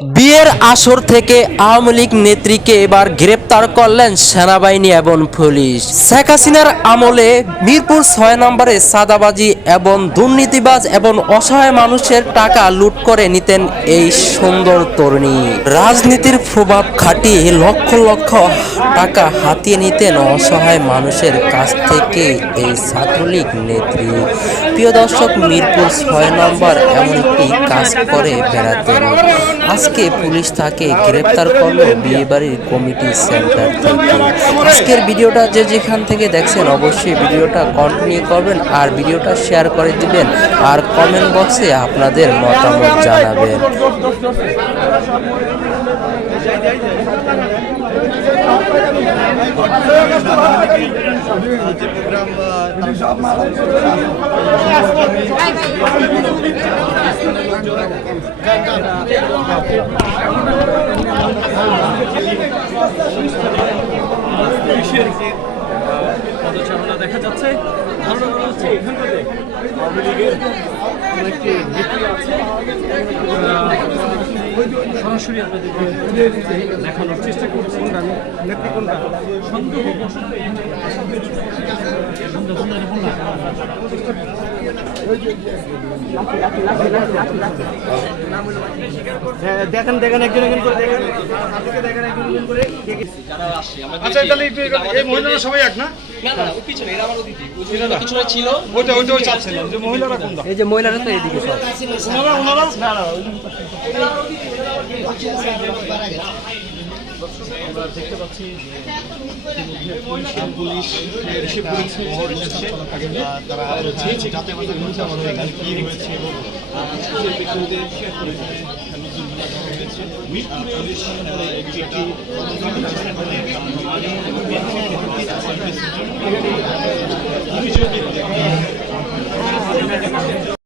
বিয়ের আসর থেকে আওয়ামী লীগ নেত্রীকে এবার গ্রেপ্তার করলেন সেনাবাহিনী এবং পুলিশ। শেখ হাসিনার আমলে মিরপুর ৬ নম্বরে চাঁদাবাজি এবং দুর্নীতিবাজ এবং অসহায় মানুষের টাকা লুট করে নিতেন এই সুন্দর তরুণী। রাজনীতির প্রভাব খাটিয়ে লক্ষ লক্ষ টাকা হাতিয়ে নিতেন অসহায় মানুষের কাছ থেকে এই ছাত্রলীগ নেত্রী। প্রিয় দর্শক, মিরপুর ৬ নম্বর এমন একটি কাজ করে বেড়াতেন। আজকে পুলিশ তাকে গ্রেপ্তার করলো বিয়েবাড়ির কমিটি সেন্টার থেকে। আজকের ভিডিওটা যে যেখান থেকে দেখছেন অবশ্যই ভিডিওটা কন্টিনিউ করবেন আর ভিডিওটা শেয়ার করে দিবেন আর কমেন্ট বক্সে আপনাদের মতামত জানাবেন। পদচারণা দেখা যাচ্ছে। ধারণা করা হচ্ছে এখানটাতে আওয়ামী লীগের একটি নেত্রী আছে। সরাসরি আপনাদের দেখানোর চেষ্টা করছি নেত্রী কোনটা সন্দেহবশত দেখেন দেখেন একজন একজন করে দেখেন। আচ্ছা তাহলে এই মহিলারা সবাই এক না? পিছনে এরা আমার ওদিকে পিছনে ছিল ওইটা চাচ্ছিলাম যে মহিলারা কোনটা? এই যে মহিলারা তো এইদিকে সব ওনারা না না আমরা দেখতে পাচ্ছি যে পুলিশ এসে পড়েছে, তারা যাতে আমাদের কি হয়েছে এবং মিরপুরে